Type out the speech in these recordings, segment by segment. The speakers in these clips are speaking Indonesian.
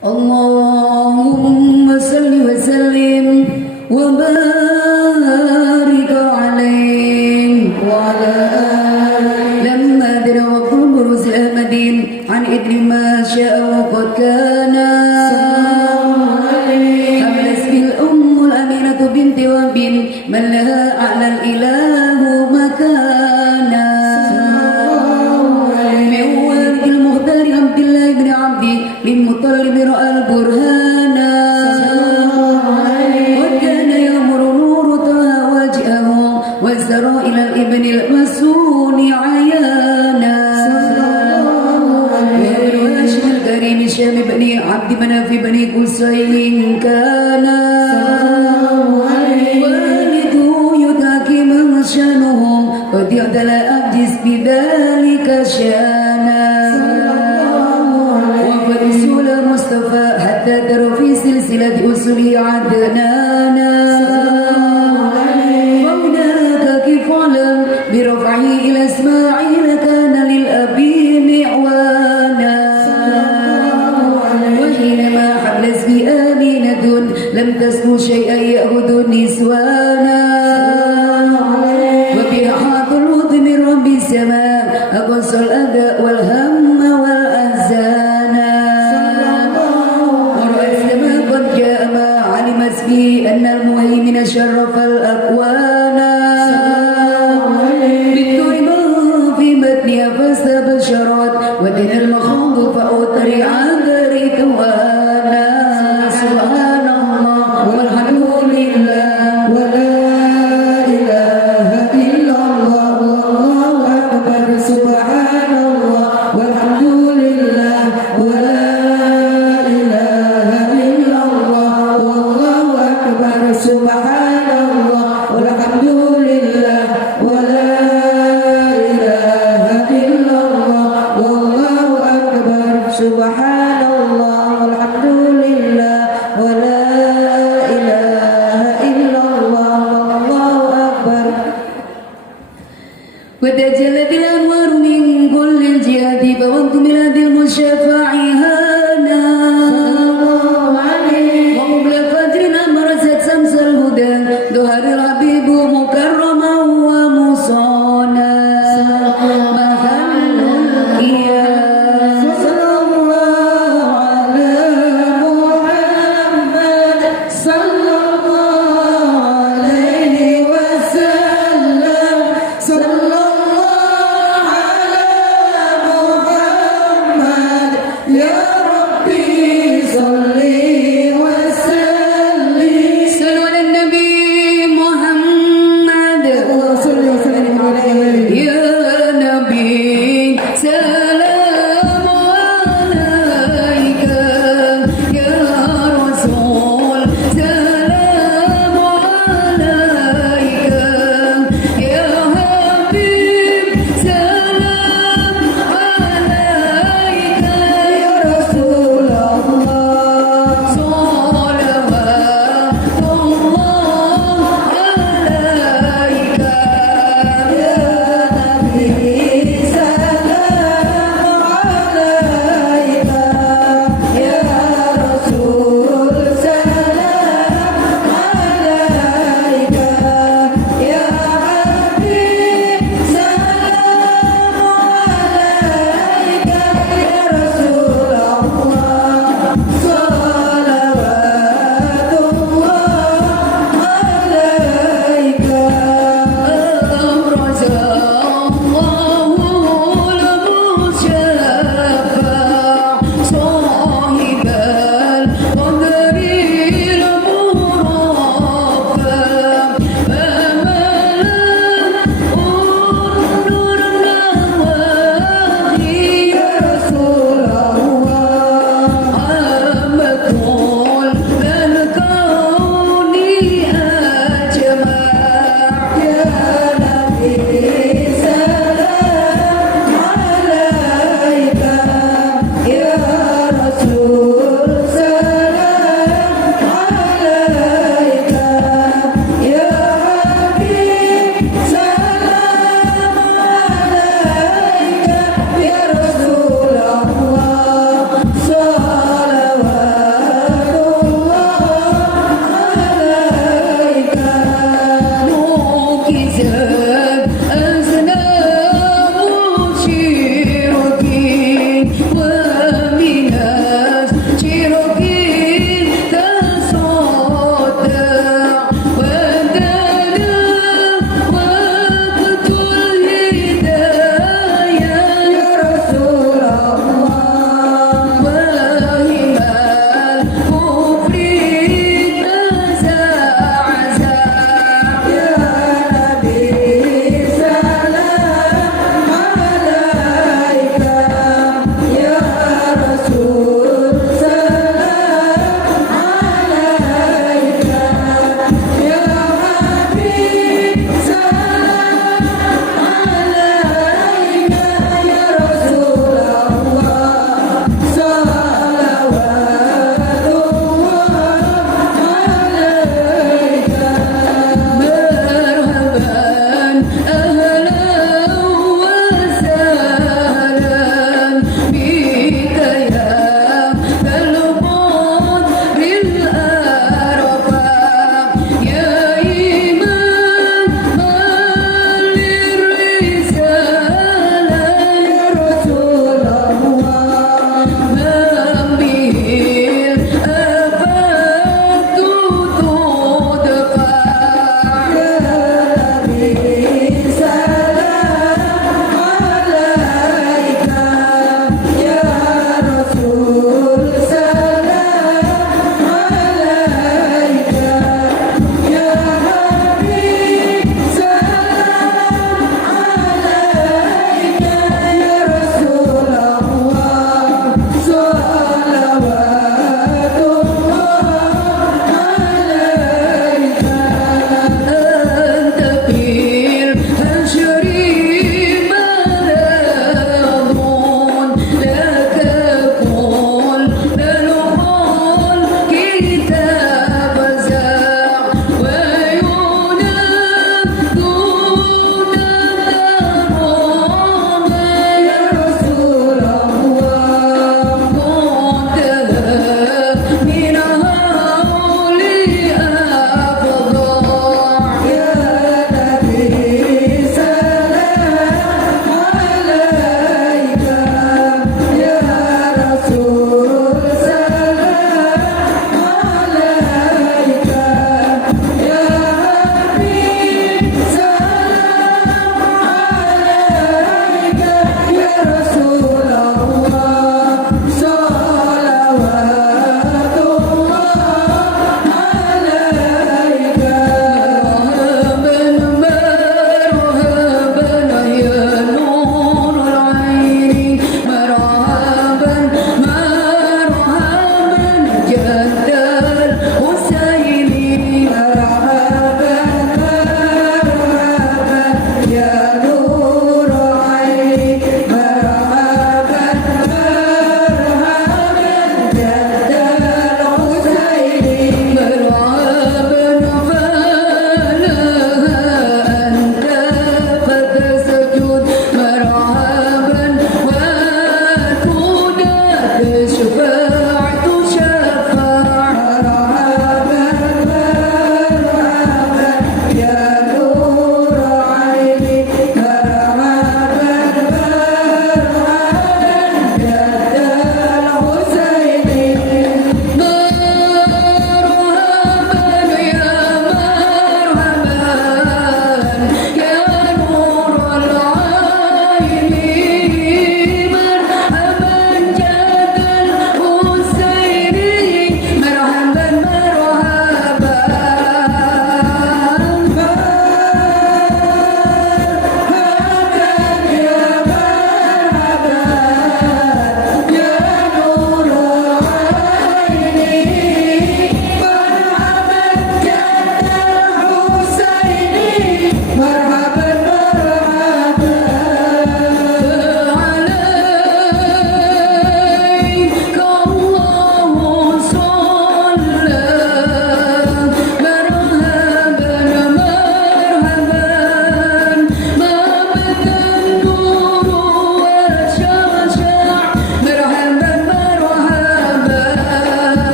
Allahumma salli wa sallim wa barik alayhi wa ala alihi. Lamma dara wa qubur Ahmadin an idri ma sya'a wa qad kana hamlas bil ummul aminatu binti wa bin man laha a'lal ilahu makana min walidil muhtari Abdillah ibn Abdi bin Muttalib ra'al burhana wa kana yamuru nuru taha wajhahu wa zara ila ibn al-masuni ayana wa ibn Hashim al-Karim Syam ibn Abdi Manaf ibn Qusay kana شانهم قد يعتلى أبجس بذلك شانا وفرسول المصطفى حتى ترى في سلسلة أسري عدنانا وهناك كفالا برفعه إلى إسماعيل كان للأبي معوانا وحينما حبل اسم آمينة لم تسمو شيئا يأخذ النسوانا أقص الأذى والهم والأحزان ورأى السماء قد جاء ما علمت به أن المهيمن شرف الأكوان بالتربة في بطنها فاستبشرت ودنا المخاض فأوتري عذرت وانا سبحان الله والحمد لله ولا إله إلا الله والله أكبر سبحان الله والحمد لله ولا إله إلا الله والله أكبر سبحان الله والحمد لله ولا إله إلا الله والله أكبر سبحان الله والحمد لله ولا إله إلا الله والله أكبر وتجلت الأنوار من كل الجهات فوقت ميلاد المشفع هانا وقبل الفجر أمرست شمس الهدى ظهر الحبيب مكرما ومصانا محل القيام صلى الله على محمد صلى الله عليه وسلم صلى الله على محمد يا ربي صلي وسلم صلوا على النبي محمد اللهم صل وسلم عليه يا نبي سلام عليك يا رسول سلام عليك يا حبيب سلام عليك يا رسول الله صلوات الله عليك يا نبي سلام عليك يا رسول سلام عليك يا حبيب سلام عليك يا رسول الله صلوات الله عليك أبرز الله المشفع صاحب القدر المرفع نور النواحي يا رسول الله عامة الكون أجمع يا نبي سلام عليك يا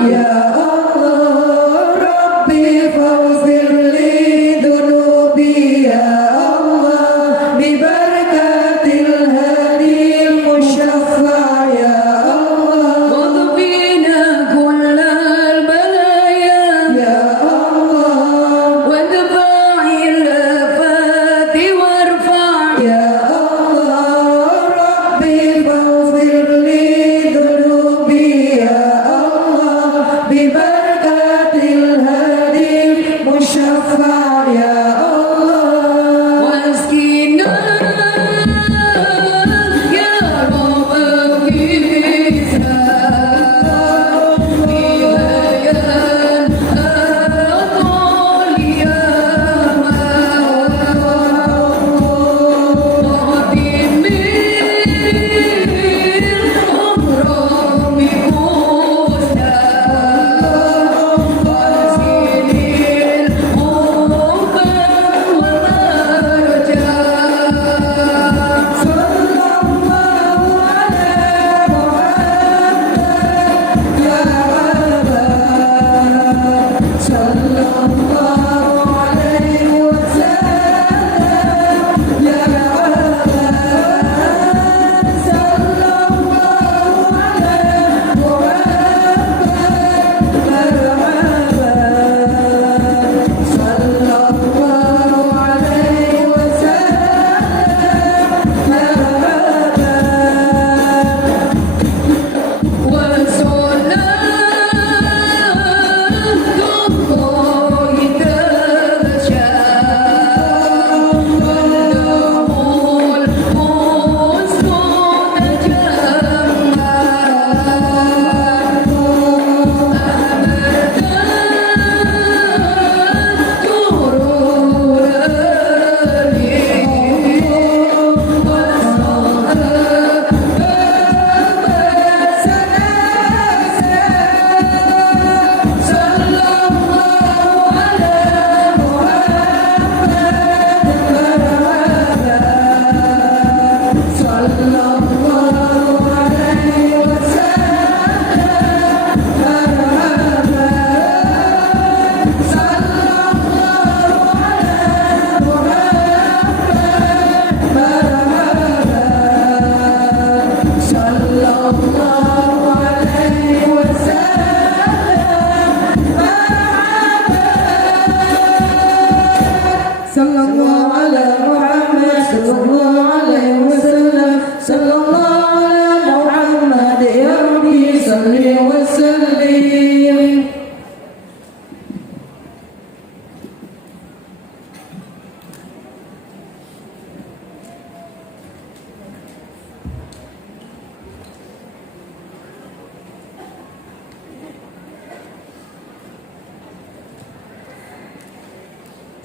Ya Allah Rabbi faghfir li dhunubi ya Allah bi barakatil hadil musyaffa ya Allah wadqina kullal balaya ya Allah wadfa'il afati warfa' ya Allah Rabbi faghfir li dhunubi ya Allah bi barakatil hadil musyaffa' ya Allah waskina ya Rabbi bisa bilayan atol ya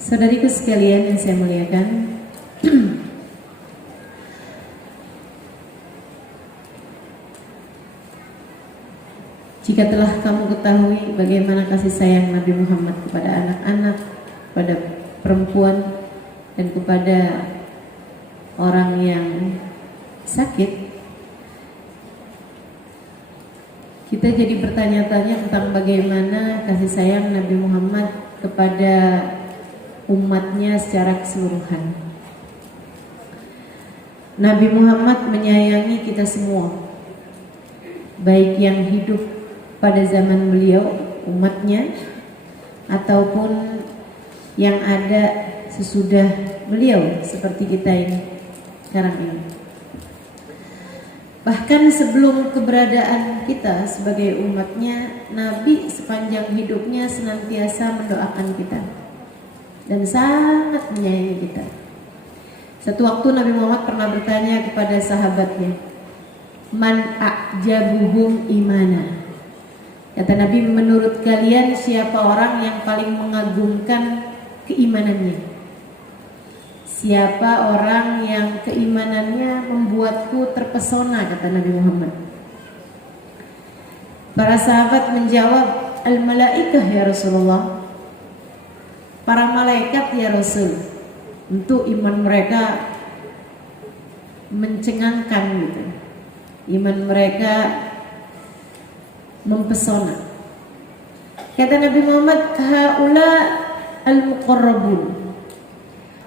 Saudariku sekalian yang saya muliakan, jika telah kamu ketahui bagaimana kasih sayang Nabi Muhammad kepada anak-anak, kepada perempuan, dan kepada orang yang sakit, kita jadi bertanya-tanya tentang bagaimana kasih sayang Nabi Muhammad kepada umatnya secara keseluruhan. Nabi Muhammad menyayangi kita semua, baik yang hidup pada zaman beliau, umatnya, ataupun yang ada sesudah beliau seperti kita ini sekarang ini. Bahkan sebelum keberadaan kita sebagai umatnya, Nabi sepanjang hidupnya senantiasa mendoakan kita dan sangat menyayangi kita. Satu waktu Nabi Muhammad pernah bertanya kepada sahabatnya, "Man a'jabuhum imana?" Kata Nabi, menurut kalian siapa orang yang paling mengagumkan keimanannya? Siapa orang yang keimanannya membuatku terpesona, kata Nabi Muhammad. Para sahabat menjawab, "Al-malaikah ya Rasulullah." Para malaikat ya Rasul. Untuk iman mereka mencengangkan gitu. Iman mereka mempesona. Kata Nabi Muhammad, haula al-muqarrabun.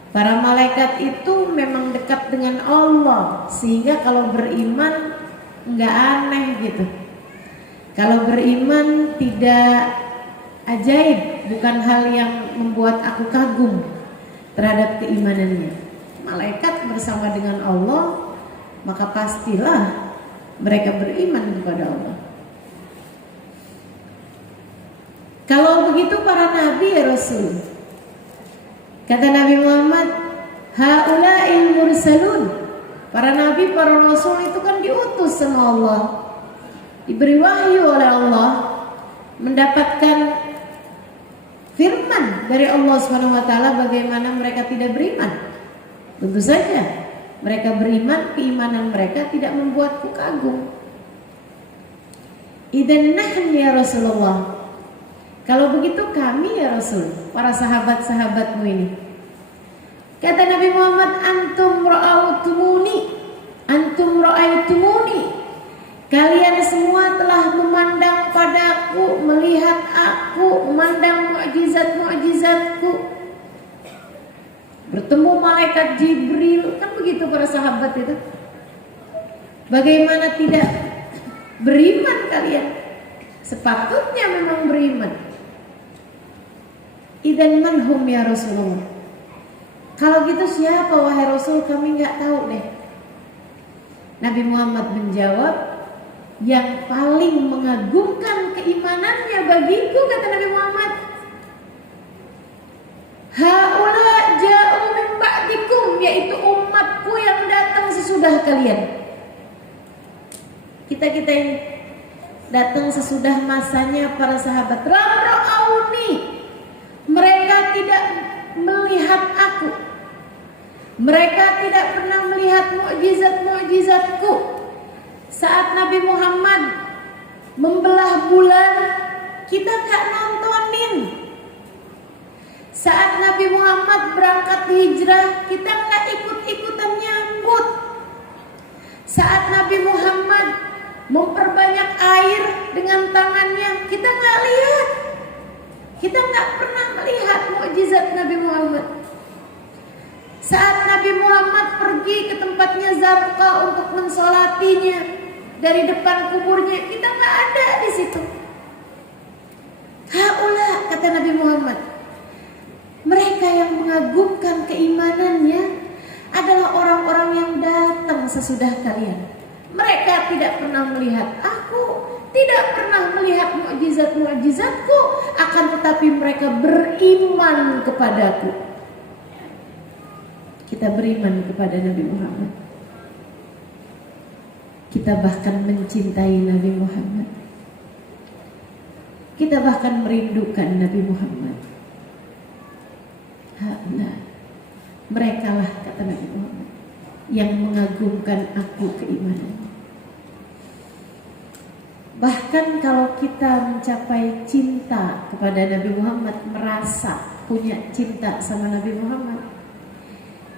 Para malaikat itu memang dekat dengan Allah, sehingga kalau beriman nggak aneh gitu. Kalau beriman tidak ajaib, bukan hal yang membuat aku kagum terhadap keimanannya. Malaikat bersama dengan Allah, maka pastilah mereka beriman kepada Allah. Kalau begitu para nabi ya Rasul, kata Nabi Muhammad, haula'il mursalun. Para nabi, para rasul itu kan diutus sama Allah, diberi wahyu oleh Allah, mendapatkan firman dari Allah SWT. Bagaimana mereka tidak beriman? Tentu saja mereka beriman, keimanan mereka tidak membuatku kagum. Idzan nahnu ya Rasulullah. Kalau begitu kami ya Rasul, para sahabat-sahabatmu ini. Kata Nabi Muhammad, antum ra'aitumuni. Kalian semua telah memandang padaku, melihat aku, memandang mukjizat-mukjizatku. Bertemu malaikat Jibril, kan begitu para sahabat itu. Bagaimana tidak beriman kalian? Sepatutnya memang beriman. Idzan manhum ya Rasulullah. Kalau gitu siapa wahai Rasul, kami nggak tahu deh. Nabi Muhammad menjawab, yang paling mengagumkan keimanannya bagiku, kata Nabi Muhammad, haula ja'u min ba'dikum, yaitu umatku yang datang sesudah kalian. Kita ini datang sesudah masanya para sahabat. Ra'auni, mereka tidak melihat aku, mereka tidak pernah melihat mukjizat-mukjizatku. Saat Nabi Muhammad membelah bulan, kita gak nontonin. Saat Nabi Muhammad berangkat hijrah, kita gak ikut-ikutan nyambut. Saat Nabi Muhammad memperbanyak air dengan tangannya, kita gak lihat. Kita gak pernah melihat mukjizat Nabi Muhammad. Saat Nabi Muhammad pergi ke tempatnya Zarqa untuk mensolatinya, dari depan kuburnya, kita nggak ada di situ. Haula, kata Nabi Muhammad, mereka yang mengagumkan keimanannya adalah orang-orang yang datang sesudah kalian. Mereka tidak pernah melihat aku, tidak pernah melihat mukjizat-mukjizatku, akan tetapi mereka beriman kepadaku. Kita beriman kepada Nabi Muhammad. Kita bahkan mencintai Nabi Muhammad. Kita bahkan merindukan Nabi Muhammad. Haula, merekalah, kata Nabi Muhammad, yang mengagumkan aku keimanan. Bahkan kalau kita mencapai cinta kepada Nabi Muhammad, merasa punya cinta sama Nabi Muhammad,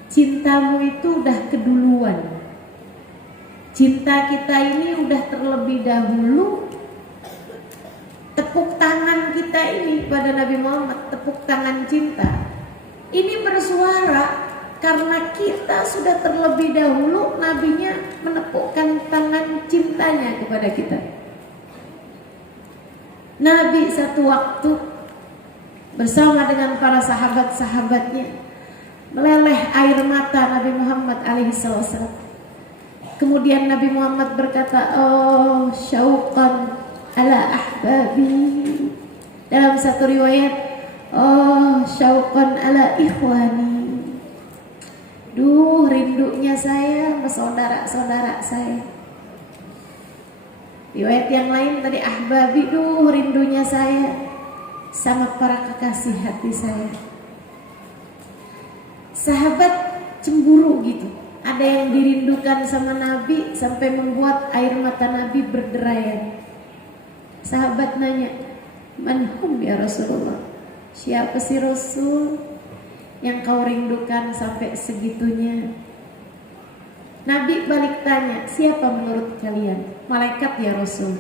cintamu itu udah keduluan. Cinta kita ini udah terlebih dahulu. Tepuk tangan kita ini pada Nabi Muhammad, tepuk tangan cinta, ini bersuara karena kita sudah terlebih dahulu Nabinya menepukkan tangan cintanya kepada kita. Nabi satu waktu bersama dengan para sahabat-sahabatnya, meleleh air mata Nabi Muhammad alaihissalam. Kemudian Nabi Muhammad berkata, oh syauqan ala ahbabi. Dalam satu riwayat, oh syauqan ala ikhwani. Duh, rindunya saya sama saudara-saudara saya. Riwayat yang lain tadi, ahbabi, duh rindunya saya sama para kekasih hati saya. Sahabat cemburu gitu. Ada yang dirindukan sama Nabi sampai membuat air mata Nabi berderayan. Sahabat nanya, manhum ya Rasulullah? Siapa sih Rasul yang kau rindukan sampai segitunya? Nabi balik tanya, siapa menurut kalian? Malaikat ya Rasul?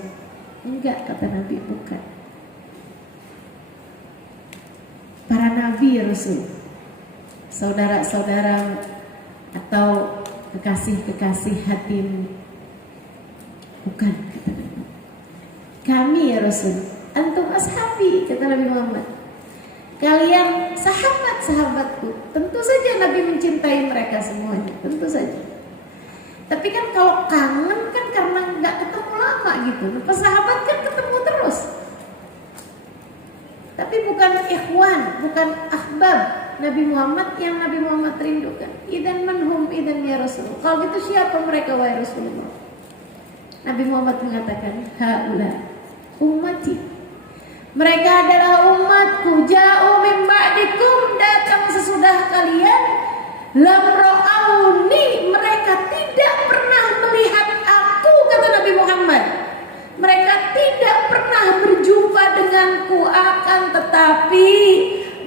Enggak, kata Nabi, bukan. para nabi rasul, saudara-saudara atau kekasih-kekasih hatimu. Bukan, kata Nabi. Kami ya Rasul, antum ashabi, kata Nabi Muhammad. Kalian sahabat-sahabatku. Tentu saja Nabi mencintai mereka semuanya, tentu saja. Tapi kan kalau kangen kan karena nggak ketemu lama gitu. Pas sahabat kan ketemu terus. Tapi bukan ikhwan, bukan ahbab Nabi Muhammad yang Nabi Muhammad rindukan. Idan manhum idan ya Rasul. Kalau gitu siapa mereka wahai Rasulullah? Nabi Muhammad mengatakan, haula ummati. Mereka adalah umatku. Ja'u min ba'dikum, datang sesudah kalian. Lam ra'auni, mereka tidak pernah melihat aku, kata Nabi Muhammad. Mereka tidak pernah berjumpa denganku, akan tetapi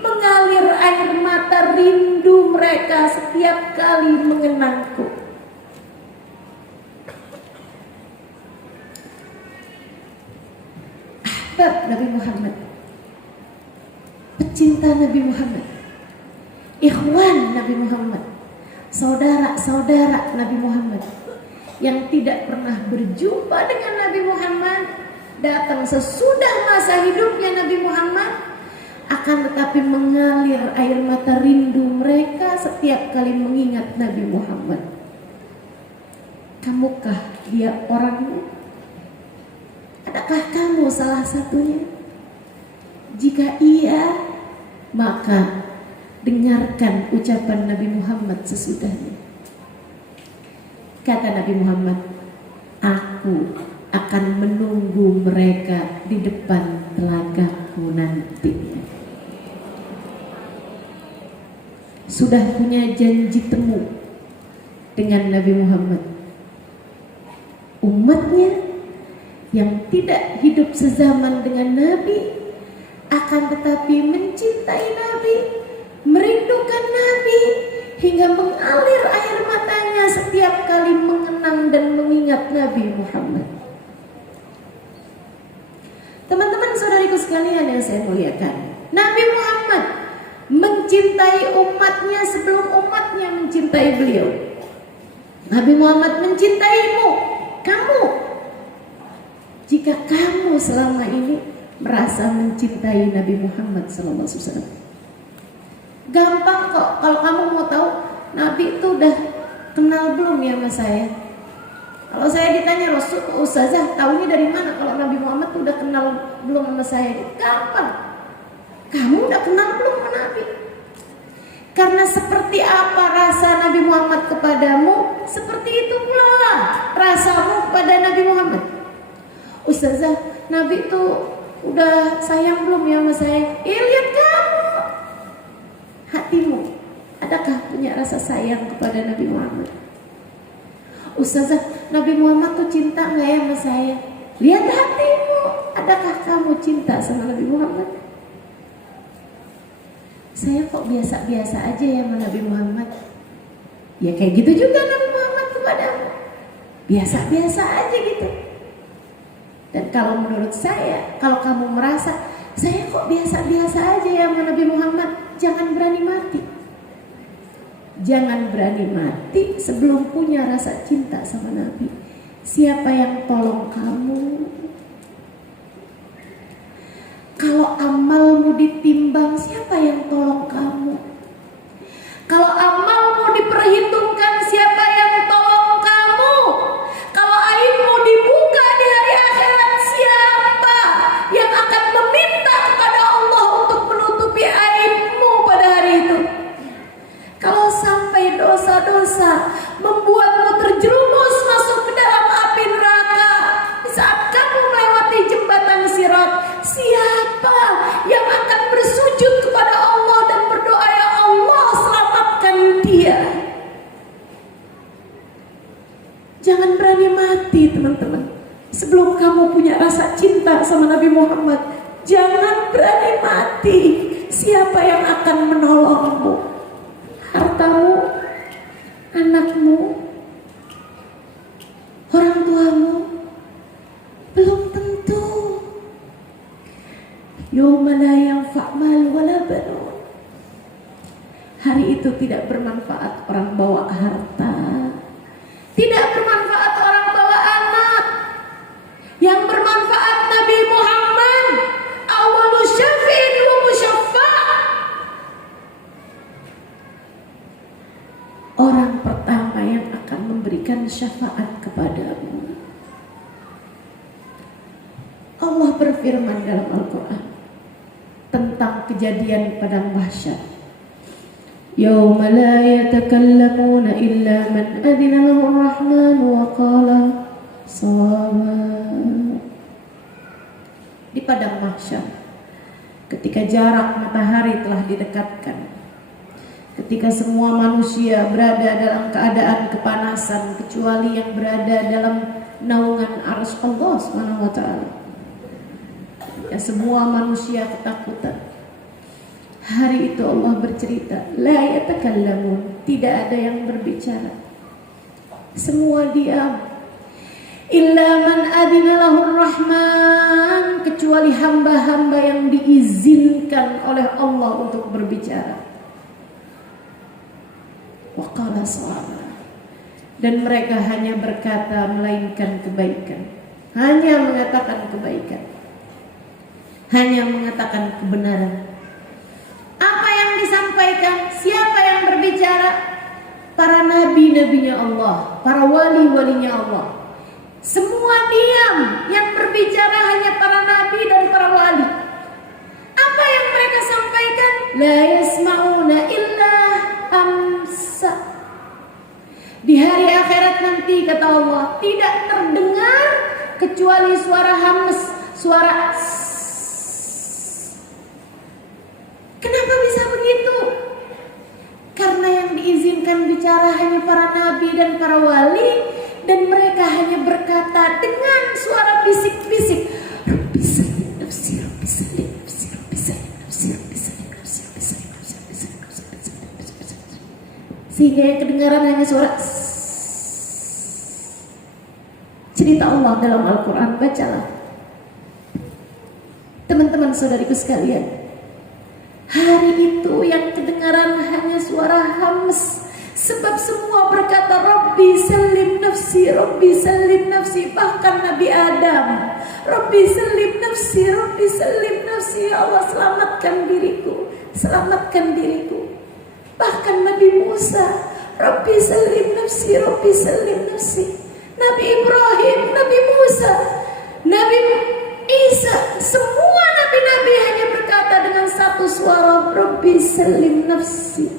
mengalir air mata rindu mereka setiap kali mengenangku. Ahbab Nabi Muhammad, pecinta Nabi Muhammad, ikhwan Nabi Muhammad, saudara-saudara Nabi Muhammad yang tidak pernah berjumpa dengan Nabi Muhammad, datang sesudah masa hidupnya Nabi Muhammad, akan tetapi mengalir air mata rindu mereka setiap kali mengingat Nabi Muhammad. Kamukah dia orangnya? Adakah kamu salah satunya? Jika iya, maka dengarkan ucapan Nabi Muhammad sesudahnya. Kata Nabi Muhammad, aku akan menunggu mereka di depan telagaku nanti. Sudah punya janji temu dengan Nabi Muhammad. Umatnya yang tidak hidup sezaman dengan Nabi, akan tetapi mencintai Nabi, merindukan Nabi, hingga mengalir air matanya setiap kali mengenang dan mengingat Nabi Muhammad. Teman-teman saudariku sekalian yang saya muliakan, Nabi Muhammad mencintai umatnya sebelum umatnya mencintai beliau. Nabi Muhammad mencintaimu, kamu. Jika kamu selama ini merasa mencintai Nabi Muhammad SAW, gampang kok. Kalau kamu mau tahu Nabi itu udah kenal belum ya sama saya. Kalau saya ditanya, Rasul, Ustazah tahunya dari mana kalau Nabi Muhammad tuh udah kenal belum sama saya? Gampang. Kamu udah kenal belum sama Nabi? Karena seperti apa rasa Nabi Muhammad kepadamu, seperti itu pula rasamu kepada Nabi Muhammad. Ustazah, Nabi itu udah sayang belum ya sama saya? Lihat kamu, hatimu, adakah punya rasa sayang kepada Nabi Muhammad? Ustazah, Nabi Muhammad tuh cinta gak ya sama saya? Lihat hatimu, adakah kamu cinta sama Nabi Muhammad? Saya kok biasa-biasa aja ya sama Nabi Muhammad. Ya kayak gitu juga Nabi Muhammad kepadamu, biasa-biasa aja gitu. Dan kalau menurut saya, kalau kamu merasa saya kok biasa-biasa aja ya sama Nabi Muhammad, jangan berani mati. Jangan berani mati sebelum punya rasa cinta sama Nabi. Siapa yang tolong kamu? Kalau amalmu ditimbang, siapa yang tolong kamu? Kalau amalmu diperhitungkan, siapa yang tolong kamu? Kalau aibmu dibuka di hari akhirat, siapa yang akan meminta kepada Allah untuk menutupi aibmu pada hari itu? Kalau sampai dosa-dosa membuatmu terjerumus masuk ke dalam api neraka, di saat kamu melewati jembatan Sirat, siapa yang akan bersujud kepada Allah dan berdoa, ya Allah selamatkan dia? Jangan berani mati teman-teman sebelum kamu punya rasa cinta sama Nabi Muhammad. Jangan berani mati. Siapa yang akan menolongmu? Hartamu, anakmu, orang tuamu? Belum tentu. Yauma la yanfa' mal wala banun. Hari itu tidak bermanfaat orang bawa harta, tidak bermanfaat orang bawa anak. Yang bermanfaat Nabi Muhammad, awalu syafi'in wa musyaffa', orang pertama yang akan memberikan syafaat kepadamu. Allah berfirman dalam Al-Quran tentang kejadian padang mahsyar. Yauma la yatakallamuna illa man adina lahu ar-rahman wa qala shawaba. Di padang mahsyar, ketika jarak matahari telah didekatkan, ketika semua manusia berada dalam keadaan kepanasan kecuali yang berada dalam naungan arsy Allah Subhanahu wa taala. Ya, semua manusia ketakutan. Hari itu Allah bercerita, la yatakallamun, tidak ada yang berbicara. Semua diam. Illa man adina lahur rahman, kecuali hamba-hamba yang diizinkan oleh Allah untuk berbicara. Wa qala shawaba, dan mereka hanya berkata melainkan kebaikan, hanya mengatakan kebaikan, hanya mengatakan kebenaran. Apa yang disampaikan? Siapa yang berbicara? Para nabi-nabinya Allah, para wali-walinya Allah. Semua diam. Yang berbicara hanya para nabi dan para wali. Apa yang mereka sampaikan? La yasma'una illa amsa. Di hari akhirat nanti, kata Allah, tidak terdengar kecuali suara hams, suara. Kenapa bisa begitu? Karena yang diizinkan bicara hanya para nabi dan para wali, dan mereka hanya berkata dengan suara bisik-bisik. Rabbi salim nafsi, Rabbi salim nafsi, Rabbi salim nafsi, Rabbi salim nafsi, Rabbi salim nafsi, Rabbi salim nafsi, Rabbi salim nafsi. Sehingga yang kedengaran hanya suara. Cerita Allah dalam Al-Quran, bacalah. Teman-teman saudariku sekalian, hari itu yang kedengaran hanya suara hams. Sebab semua berkata Rabbi salim nafsi, Rabbi salim nafsi. Bahkan Nabi Adam, Rabbi salim nafsi, Rabbi salim nafsi. Ya Allah, selamatkan diriku, selamatkan diriku. Bahkan Nabi Musa, Rabbi salim nafsi, Rabbi salim nafsi. Nabi Ibrahim, Nabi Musa, Nabi Isa, semua nabi-nabi hanya berkata dengan satu suara, Rabbi salim nafsi.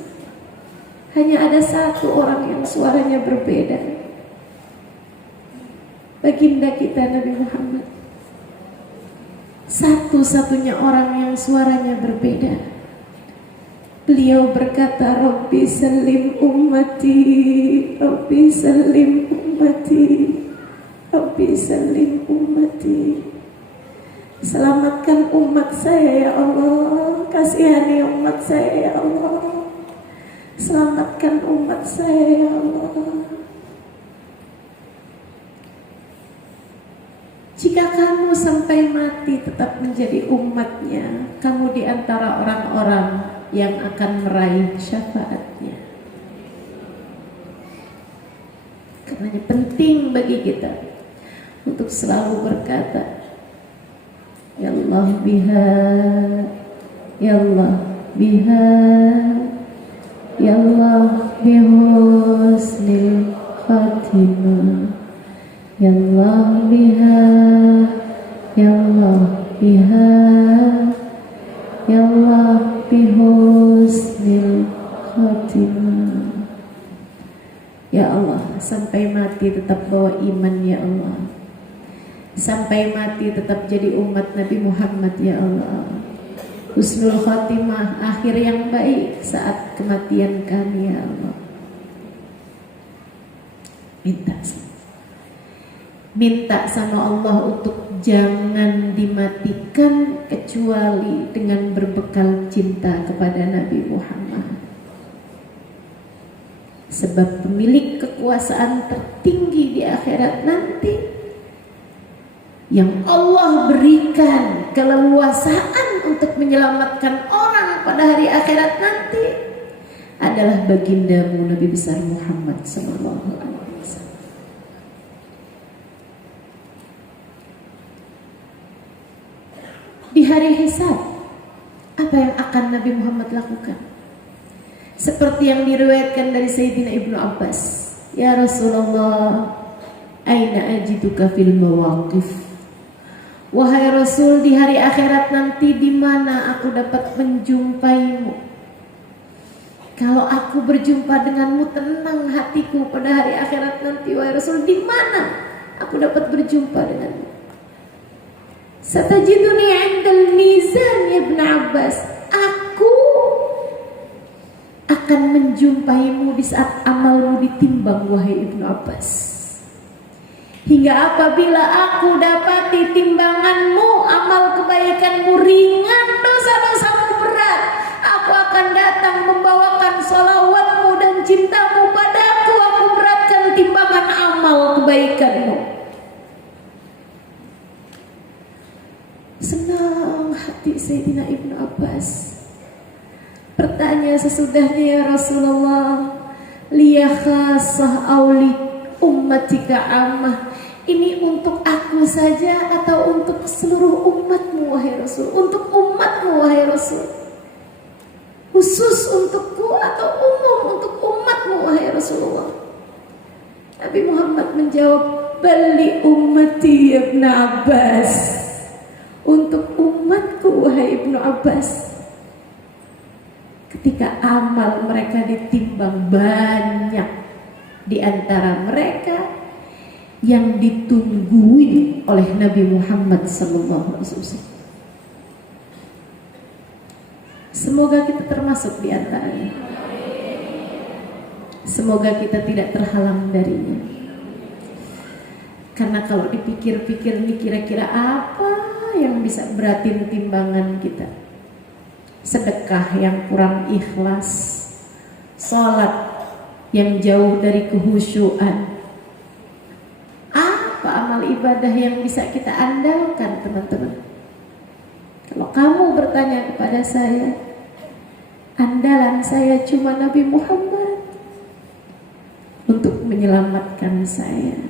Hanya ada satu orang yang suaranya berbeda, baginda kita Nabi Muhammad. Satu-satunya orang yang suaranya berbeda. Beliau berkata, Rabbi salim ummati, Rabbi salim ummati, Rabbi salim ummati. Selamatkan umat saya ya Allah, kasihani umat saya ya Allah, selamatkan umat saya ya Allah. Jika kamu sampai mati tetap menjadi umatnya, kamu di antara orang-orang yang akan meraih syafaatnya. Karena penting bagi kita untuk selalu berkata, Ya Allah biha, Ya Allah biha, Ya Allah bihusnil khatimah, Ya Allah biha, Ya Allah biha, Ya Allah bihusnil khatimah. Ya Allah, sampai mati tetap bawa iman ya Allah. Sampai mati tetap jadi umat Nabi Muhammad ya Allah. Husnul khatimah, akhir yang baik saat kematian kami ya Allah. Minta sama Allah untuk jangan dimatikan kecuali dengan berbekal cinta kepada Nabi Muhammad. Sebab pemilik kekuasaan tertinggi di akhirat nanti, yang Allah berikan keleluasaan untuk menyelamatkan orang pada hari akhirat nanti, adalah bagindamu Nabi besar Muhammad sallallahu alaihi wasallam. Di hari hisab, apa yang akan Nabi Muhammad lakukan? Seperti yang diriwayatkan dari Sayyidina Ibnu Abbas, ya Rasulullah, aina ajiduka fil mawaqif? Wahai Rasul, di hari akhirat nanti di mana aku dapat menjumpaimu? Kalau aku berjumpa denganmu, tenang hatiku pada hari akhirat nanti. Wahai Rasul, di mana aku dapat berjumpa denganmu? Satajiduni 'indal mizan ya Ibnu Abbas. Aku akan menjumpaimu di saat amalmu ditimbang, wahai Ibnu Abbas. Hingga apabila aku dapati timbanganmu, amal kebaikanmu ringan, dosa-dosamu berat, aku akan datang membawakan salawatmu dan cintamu padaku. Aku beratkan timbangan amal kebaikanmu. Senang hati Sayyidina Ibnu Abbas. Bertanya sesudahnya, ya Rasulullah, liya khasah auli ummatika ammah, ini untuk aku saja atau untuk seluruh umatmu wahai Rasul? Untuk umatmu wahai Rasul, khusus untukku atau umum untuk umatmu wahai Rasulullah? Nabi Muhammad menjawab, bali ummati ya Ibnu Abbas, untuk umatku wahai Ibnu Abbas. Ketika amal mereka ditimbang, banyak di antara mereka yang ditungguin oleh Nabi Muhammad sallallahu alaihi wasallam. Semoga kita termasuk di antaranya. Semoga kita tidak terhalang darinya. Karena kalau dipikir-pikir nih, kira-kira apa yang bisa beratin timbangan kita? Sedekah yang kurang ikhlas, sholat yang jauh dari kehusyuan. Apa amal ibadah yang bisa kita andalkan, teman-teman? Kalau kamu bertanya kepada saya, andalan saya cuma Nabi Muhammad untuk menyelamatkan saya,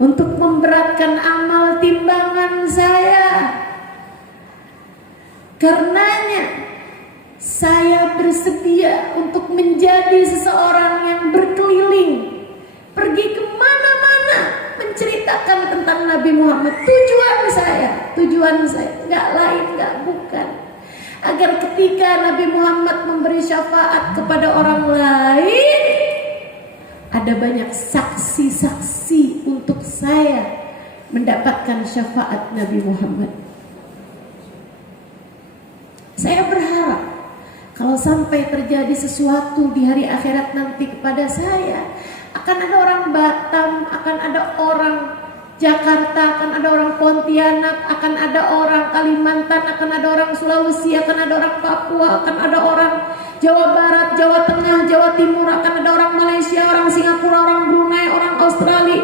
untuk memberatkan amal timbangan saya. Karenanya saya bersedia untuk menjadi seseorang yang berkeliling, pergi kemana-mana, menceritakan tentang Nabi Muhammad. Tujuan saya nggak lain, nggak bukan, agar ketika Nabi Muhammad memberi syafaat kepada orang lain, ada banyak saksi-saksi untuk saya mendapatkan syafaat Nabi Muhammad. Saya berharap kalau sampai terjadi sesuatu di hari akhirat nanti kepada saya, akan ada orang Batam, akan ada orang Jakarta, akan ada orang Pontianak, akan ada orang Kalimantan, akan ada orang Sulawesi, akan ada orang Papua, akan ada orang Jawa Barat, Jawa Tengah, Jawa Timur, akan ada orang Malaysia, orang Singapura, orang Brunei, orang Australia,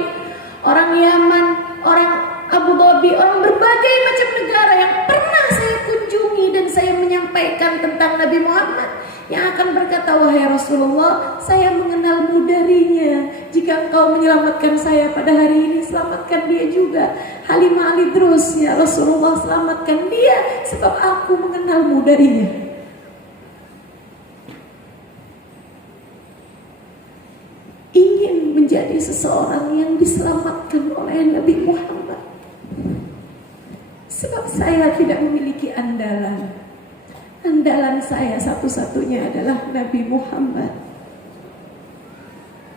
orang Yaman, orang Abu Dhabi, orang berbagai macam negara yang pernah saya kunjungi dan saya menyampaikan tentang Nabi Muhammad, yang akan berkata, wahai Rasulullah, saya mengenalmu darinya. Jika engkau menyelamatkan saya pada hari ini, selamatkan dia juga. Halimah Al-Idrus, ya Rasulullah, selamatkan dia, sebab aku mengenalmu darinya. Ingin menjadi seseorang yang diselamatkan oleh Nabi Muhammad. Sebab saya tidak memiliki andalan. Andalan saya satu-satunya adalah Nabi Muhammad.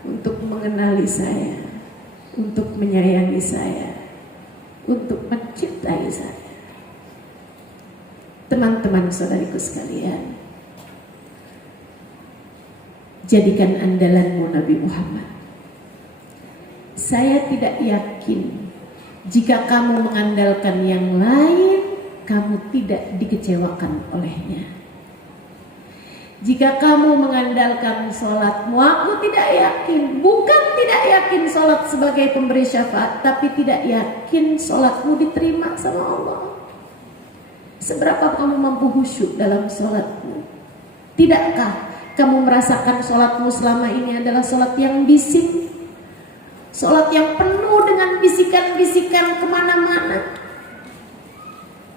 Untuk mengenali saya, untuk menyayangi saya, untuk mencintai saya. Teman-teman saudariku sekalian, jadikan andalanmu Nabi Muhammad. Saya tidak yakin jika kamu mengandalkan yang lain, kamu tidak dikecewakan olehnya. Jika kamu mengandalkan sholatmu, aku tidak yakin, bukan tidak yakin sholat sebagai pemberi syafaat, tapi tidak yakin sholatmu diterima sama Allah. Seberapa kamu mampu khusyuk dalam sholatmu? Tidakkah kamu merasakan sholatmu selama ini adalah sholat yang bising, sholat yang penuh dengan bisikan-bisikan kemana-mana,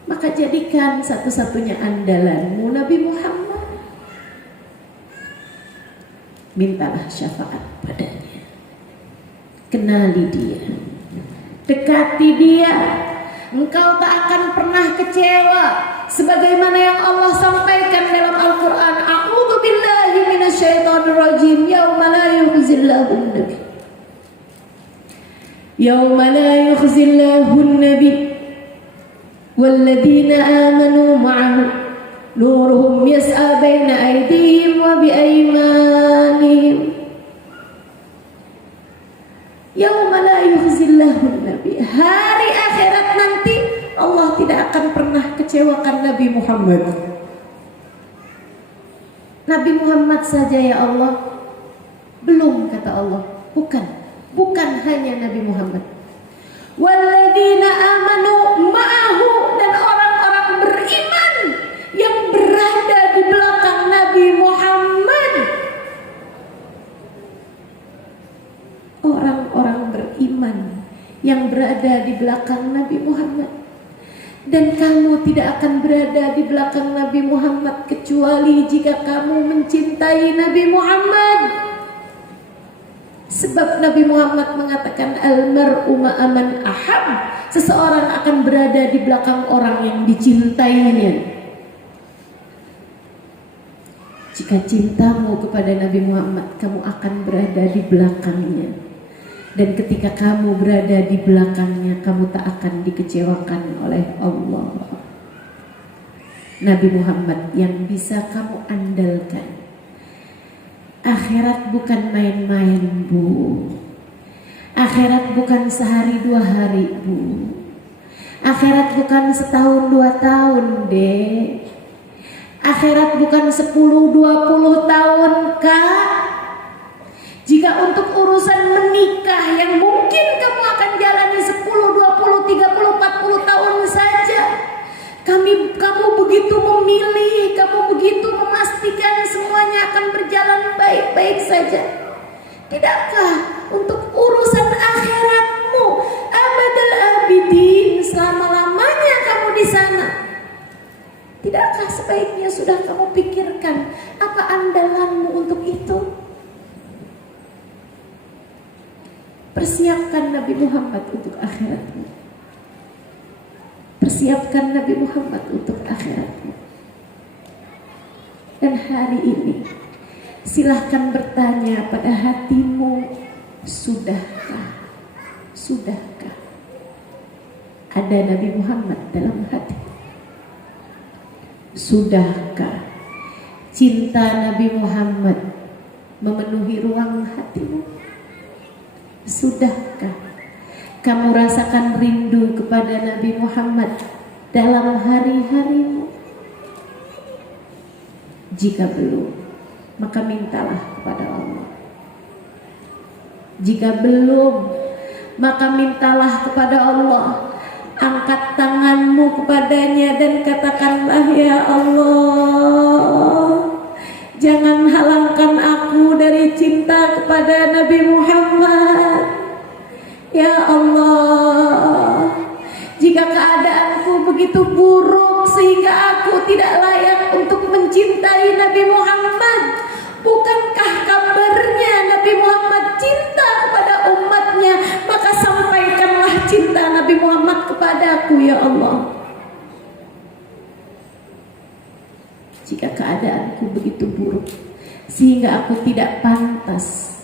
maka jadikan satu-satunya andalanmu Nabi Muhammad. Mintalah syafaat padanya, kenali dia, dekati dia. Engkau tak akan pernah kecewa, sebagaimana yang Allah sampaikan dalam Al-Quran. A'udzu billahi minasyaitonir rajim. Yauma la yukhzillahu an-nabi, yauma la yukhzillahu an-nabi walladzina amanu ma'ahu nuruhum yas'a baina aydihim wa bi aymanihim. Yauma la yukhzillahu an-nabi, hari akhirat nanti Allah tidak akan pernah kecewakan Nabi Muhammad. Nabi Muhammad saja ya Allah. Belum, kata Allah. Bukan hanya Nabi Muhammad. Walladzina amanu ma'ahu, dan orang-orang beriman yang berada di belakang Nabi Muhammad. Orang-orang beriman yang berada di belakang Nabi Muhammad. Dan kamu tidak akan berada di belakang Nabi Muhammad kecuali jika kamu mencintai Nabi Muhammad. Sebab Nabi Muhammad mengatakan al-mar'u ma'aman ahab, seseorang akan berada di belakang orang yang dicintainya. Jika cintamu kepada Nabi Muhammad, kamu akan berada di belakangnya. Dan ketika kamu berada di belakangnya, kamu tak akan dikecewakan oleh Allah. Nabi Muhammad yang bisa kamu andalkan. Akhirat bukan main-main, Bu. Akhirat bukan sehari dua hari, Bu. Akhirat bukan setahun dua tahun, Dek. Akhirat bukan 10-20 tahun, Kak. Jika untuk urusan menikah yang mungkin kamu akan jalani 10, 20, 30, 40 tahun saja, kamu begitu memilih, kamu begitu memastikan semuanya akan berjalan baik-baik saja. Tidakkah untuk urusan akhiratmu abadal abidin, selama-lamanya kamu di sana, tidakkah sebaiknya sudah kamu pikirkan apa andalanmu untuk itu? Persiapkan Nabi Muhammad untuk akhiratmu. Persiapkan Nabi Muhammad untuk akhiratmu. Dan hari ini silahkan bertanya pada hatimu, sudahkah ada Nabi Muhammad dalam hati? Sudahkah cinta Nabi Muhammad memenuhi ruang hatimu? Sudahkah kamu rasakan rindu kepada Nabi Muhammad dalam hari-harimu? Jika belum, maka mintalah kepada Allah. Jika belum, maka mintalah kepada Allah. Angkat tanganmu kepadanya dan katakanlah, ya Allah, jangan halangkan aku dari cinta kepada Nabi Muhammad. Ya Allah, jika keadaanku begitu buruk sehingga aku tidak layak untuk mencintai Nabi Muhammad, bukankah kabarnya Nabi Muhammad cinta kepada umatnya? Maka sampaikanlah cinta Nabi Muhammad kepadaku, ya Allah. Jika keadaanku begitu buruk sehingga aku tidak pantas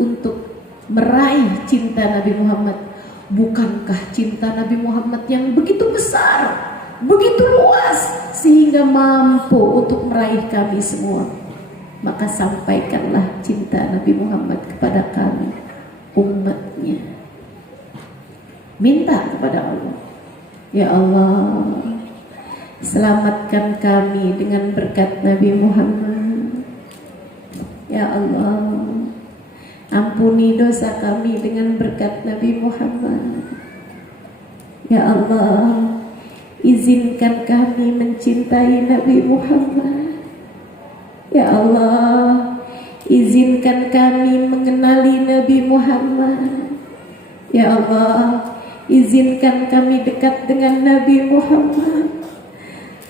untuk meraih cinta Nabi Muhammad, bukankah cinta Nabi Muhammad yang begitu besar, begitu luas sehingga mampu untuk meraih kami semua? Maka sampaikanlah cinta Nabi Muhammad kepada kami, umatnya. Minta kepada Allah, ya Allah, selamatkan kami dengan berkat Nabi Muhammad. Ya Allah, ampuni dosa kami dengan berkat Nabi Muhammad. Ya Allah, izinkan kami mencintai Nabi Muhammad. Ya Allah, izinkan kami mengenali Nabi Muhammad. Ya Allah, izinkan kami dekat dengan Nabi Muhammad.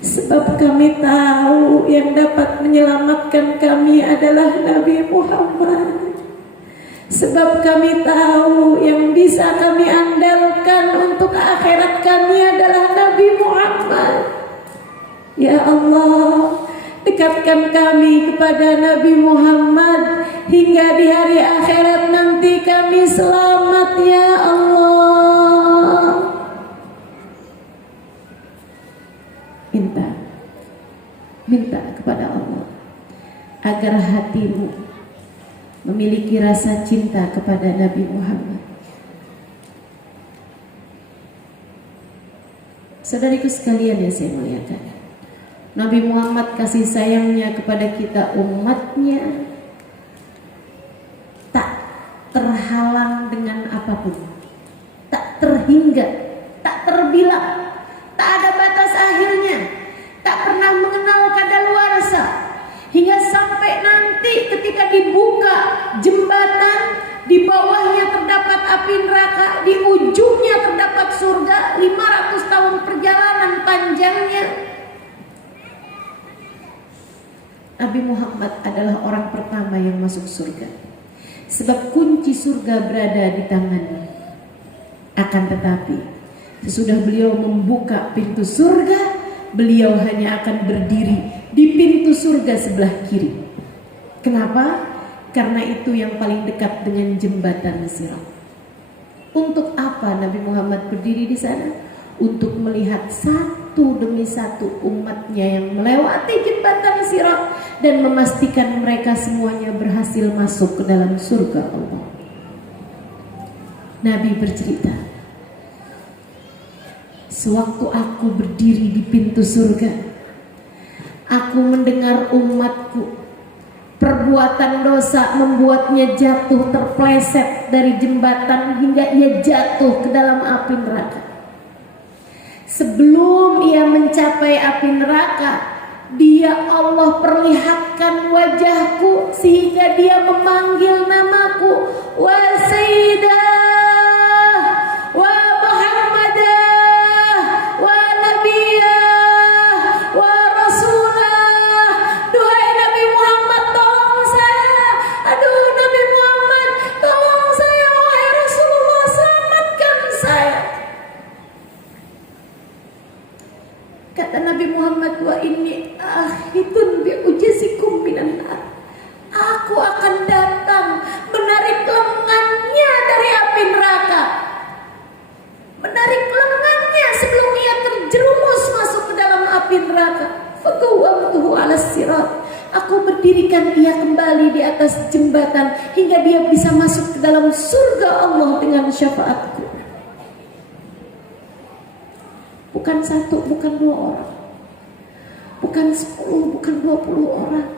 Sebab kami tahu yang dapat menyelamatkan kami adalah Nabi Muhammad. Sebab kami tahu yang bisa kami andalkan untuk akhirat kami adalah Nabi Muhammad. Ya Allah, dekatkan kami kepada Nabi Muhammad hingga di hari akhirat nanti kami selamat ya Allah. Minta kepada Allah agar hatimu memiliki rasa cinta kepada Nabi Muhammad. Saudariku sekalian yang saya muliakan, Nabi Muhammad kasih sayangnya kepada kita umatnya tak terhalang dengan apapun, tak terhingga, tak terbilang, tak ada batas akhirnya, tak pernah mengenal kadaluarsa, hingga sampai nanti ketika dibuka jembatan, di bawahnya terdapat api neraka, di ujungnya terdapat surga, 500 tahun perjalanan panjangnya. Nabi Muhammad adalah orang pertama yang masuk surga, sebab kunci surga berada di tangannya. Akan tetapi sesudah beliau membuka pintu surga, beliau hanya akan berdiri di pintu surga sebelah kiri. Kenapa? Karena itu yang paling dekat dengan jembatan Sirat. Untuk apa Nabi Muhammad berdiri di sana? Untuk melihat satu demi satu umatnya yang melewati jembatan Sirat dan memastikan mereka semuanya berhasil masuk ke dalam surga Allah. Nabi bercerita, sewaktu aku berdiri di pintu surga, aku mendengar umatku perbuatan dosa membuatnya jatuh terpleset dari jembatan hingga ia jatuh ke dalam api neraka. Sebelum ia mencapai api neraka, dia Allah perlihatkan wajahku sehingga dia memanggil namaku, wa sayyidah, wa muhammadah, wa nabiyah, wa rasulah. Duhai Nabi Muhammad, tolong saya. Aduh Nabi Muhammad, tolong saya. Wahai Rasulullah, selamatkan saya. Kata Nabi Muhammad, wa inni ahitun bi ujazikum minan nar. Aku akan datang menarik lengannya dari api neraka, menarik lengannya sebelum ia terjerumus masuk ke dalam api neraka. Faqawamtuhu ala sirat. Aku berdirikan ia kembali di atas jembatan hingga dia bisa masuk ke dalam surga Allah dengan syafaatku. Bukan satu, bukan 2 orang, bukan 10, bukan 20 orang,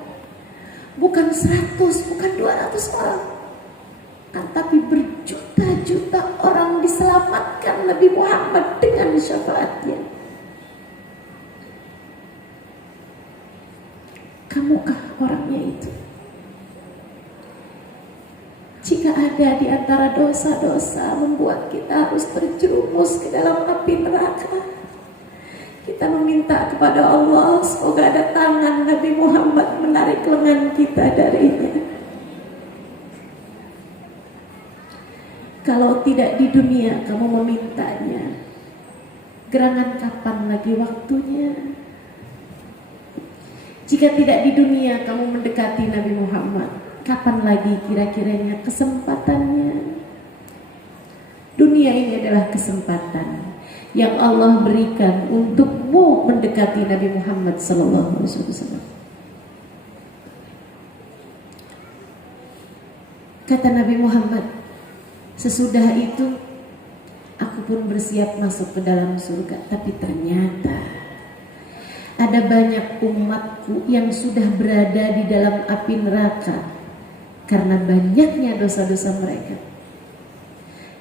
bukan 100, bukan 200 orang, tapi berjuta-juta orang diselamatkan Nabi Muhammad dengan syafaatnya. Kamukah orangnya itu? Jika ada di antara dosa-dosa membuat kita harus terjerumus ke dalam api neraka, kita meminta kepada Allah semoga ada tangan Nabi Muhammad menarik lengan kita darinya. Kalau tidak di dunia kamu memintanya, gerangan kapan lagi waktunya? Jika tidak di dunia kamu mendekati Nabi Muhammad, kapan lagi kira-kiranya kesempatannya? Dunia ini adalah kesempatan yang Allah berikan untukmu mendekati Nabi Muhammad SAW. Kata Nabi Muhammad, sesudah itu aku pun bersiap masuk ke dalam surga. Tapi ternyata ada banyak umatku yang sudah berada di dalam api neraka karena banyaknya dosa-dosa mereka.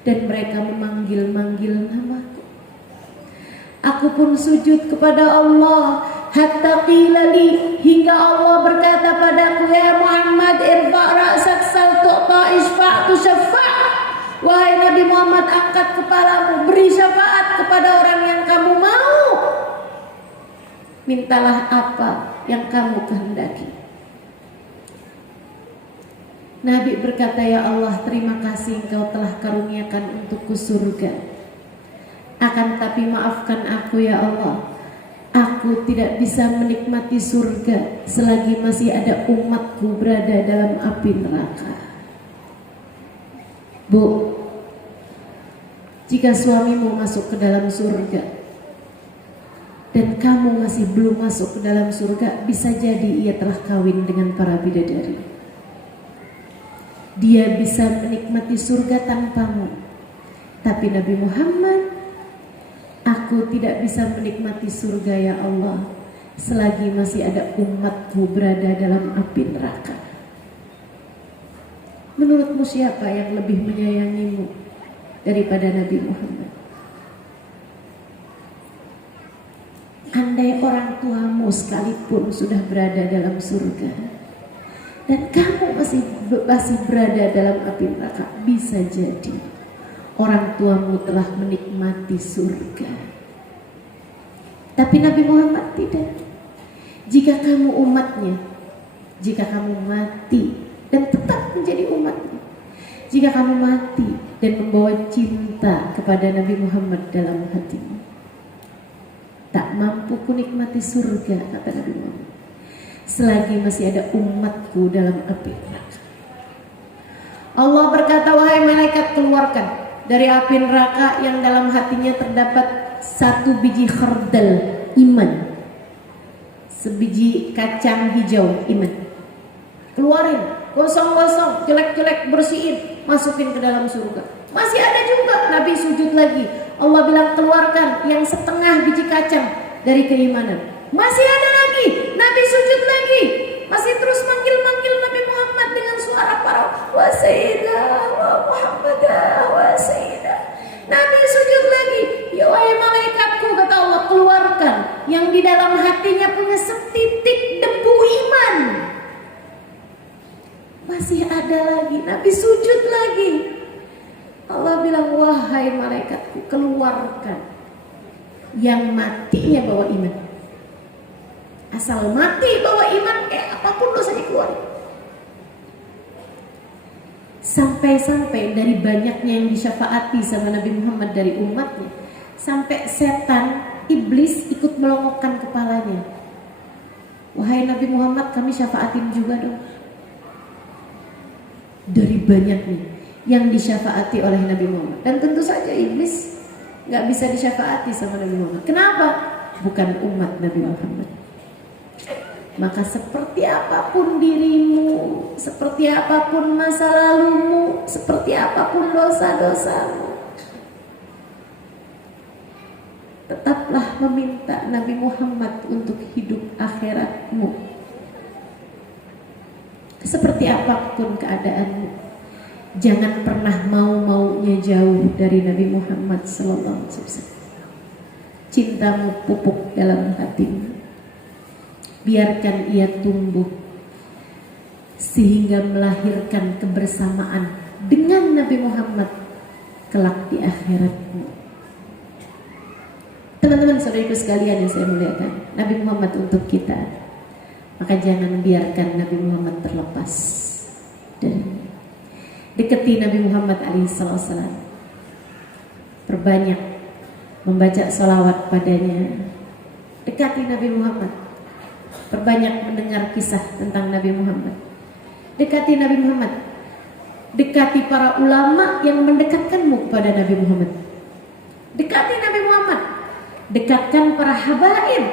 Dan mereka memanggil-manggil namaku. Aku pun sujud kepada Allah hatta qila li, hingga Allah berkata pada kepalamu syafa'. Wahai Nabi Muhammad, angkat kepalamu, beri syafaat kepada orang yang kamu mau. Mintalah apa yang kamu kehendaki. Nabi berkata, ya Allah, terima kasih Engkau telah karuniakan untukku surga. Akan tapi maafkan aku ya Allah, aku tidak bisa menikmati surga selagi masih ada umatku berada dalam api neraka. Bu, jika suamimu masuk ke dalam surga dan kamu masih belum masuk ke dalam surga, bisa jadi ia telah kawin dengan para bidadari. Dia bisa menikmati surga tanpamu. Tapi Nabi Muhammad, aku tidak bisa menikmati surga ya Allah selagi masih ada umatku berada dalam api neraka. Menurutmu siapa yang lebih menyayangimu daripada Nabi Muhammad? Andai orang tuamu sekalipun sudah berada dalam surga dan kamu masih berada dalam api neraka, bisa jadi orang tuamu telah menikmati surga. Tapi Nabi Muhammad tidak. Jika kamu umatnya, jika kamu mati dan tetap menjadi umatnya, jika kamu mati dan membawa cinta kepada Nabi Muhammad dalam hatimu, tak mampu ku nikmati surga, kata Nabi Muhammad, selagi masih ada umatku dalam api neraka. Allah berkata, wahai malaikat, keluarkan dari api neraka yang dalam hatinya terdapat satu biji khardal iman, sebiji kacang hijau iman. Keluarin, gosong-gosong, jelek-jelek, bersihin, masukin ke dalam surga. Masih ada juga, Nabi sujud lagi. Allah bilang, keluarkan yang setengah biji kacang dari keimanan. Masih ada lagi, Nabi sujud lagi. Masih terus manggil-manggil Nabi Muhammad dengan suara parau, wa sayyidah wa muhammadah wa sayyidah. Nabi sujud lagi. Ya wahai malaikatku, kata Allah, keluarkan yang di dalam hatinya punya setitik debu iman. Masih ada lagi, Nabi sujud lagi. Allah bilang, wahai malaikatku, keluarkan yang matinya bawa iman. Asal mati bawa iman, apapun dosanya keluarin. Sampai-sampai dari banyaknya yang disyafaati sama Nabi Muhammad dari umatnya, sampai setan, iblis ikut melongokkan kepalanya. Wahai Nabi Muhammad, kami syafaatin juga dong. Dari banyaknya yang disyafaati oleh Nabi Muhammad. Dan tentu saja iblis gak bisa disyafaati sama Nabi Muhammad. Kenapa? Bukan umat Nabi Muhammad. Maka seperti apapun dirimu, seperti apapun masa lalumu, seperti apapun dosa-dosamu, tetaplah meminta Nabi Muhammad untuk hidup akhiratmu. Seperti apapun keadaanmu, jangan pernah mau-maunya jauh dari Nabi Muhammad SAW. Cintamu pupuk dalam hatimu. Biarkan ia tumbuh sehingga melahirkan kebersamaan dengan Nabi Muhammad kelak di akhiratmu. Teman-teman saudariku sekalian yang saya muliakan, Nabi Muhammad untuk kita, maka jangan biarkan Nabi Muhammad terlepas dari. Dekati Nabi Muhammad SAW, perbanyak membaca salawat padanya. Dekati Nabi Muhammad, perbanyak mendengar kisah tentang Nabi Muhammad. Dekati Nabi Muhammad, dekati para ulama yang mendekatkanmu kepada Nabi Muhammad. Dekati Nabi Muhammad, dekatkan para habaib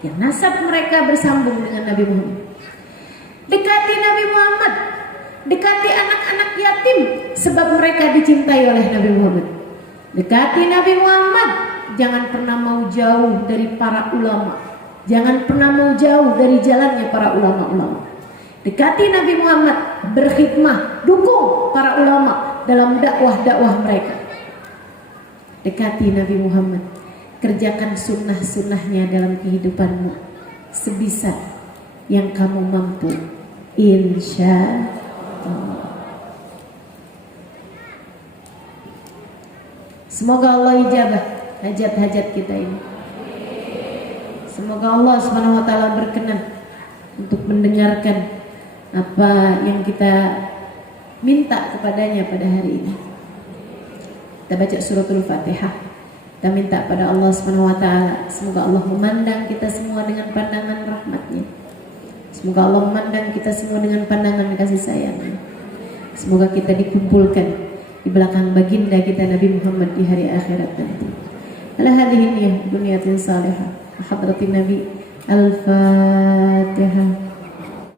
yang nasab mereka bersambung dengan Nabi Muhammad. Dekati Nabi Muhammad, dekati anak-anak yatim sebab mereka dicintai oleh Nabi Muhammad. Dekati Nabi Muhammad, jangan pernah mau jauh dari para ulama. Jangan pernah mau jauh dari jalannya para ulama-ulama. Dekati Nabi Muhammad, berkhidmah, dukung para ulama dalam dakwah-dakwah mereka. Dekati Nabi Muhammad, kerjakan sunnah-sunnahnya dalam kehidupanmu sebisa yang kamu mampu, insya Allah. Semoga Allah ijabah hajat-hajat kita ini. Semoga Allah Subhanahu wa taala berkenan untuk mendengarkan apa yang kita minta kepadanya pada hari ini. Kita baca suratul Fatihah. Kita minta pada Allah Subhanahu wa taala, semoga Allah memandang kita semua dengan pandangan rahmatnya. Semoga Allah memandang kita semua dengan pandangan kasih sayangnya. Semoga kita dikumpulkan di belakang baginda kita Nabi Muhammad di hari akhirat nanti. Ala hadhihi niyyah bunyatin salihah. Hadratin Nabi. Al-Fatihah.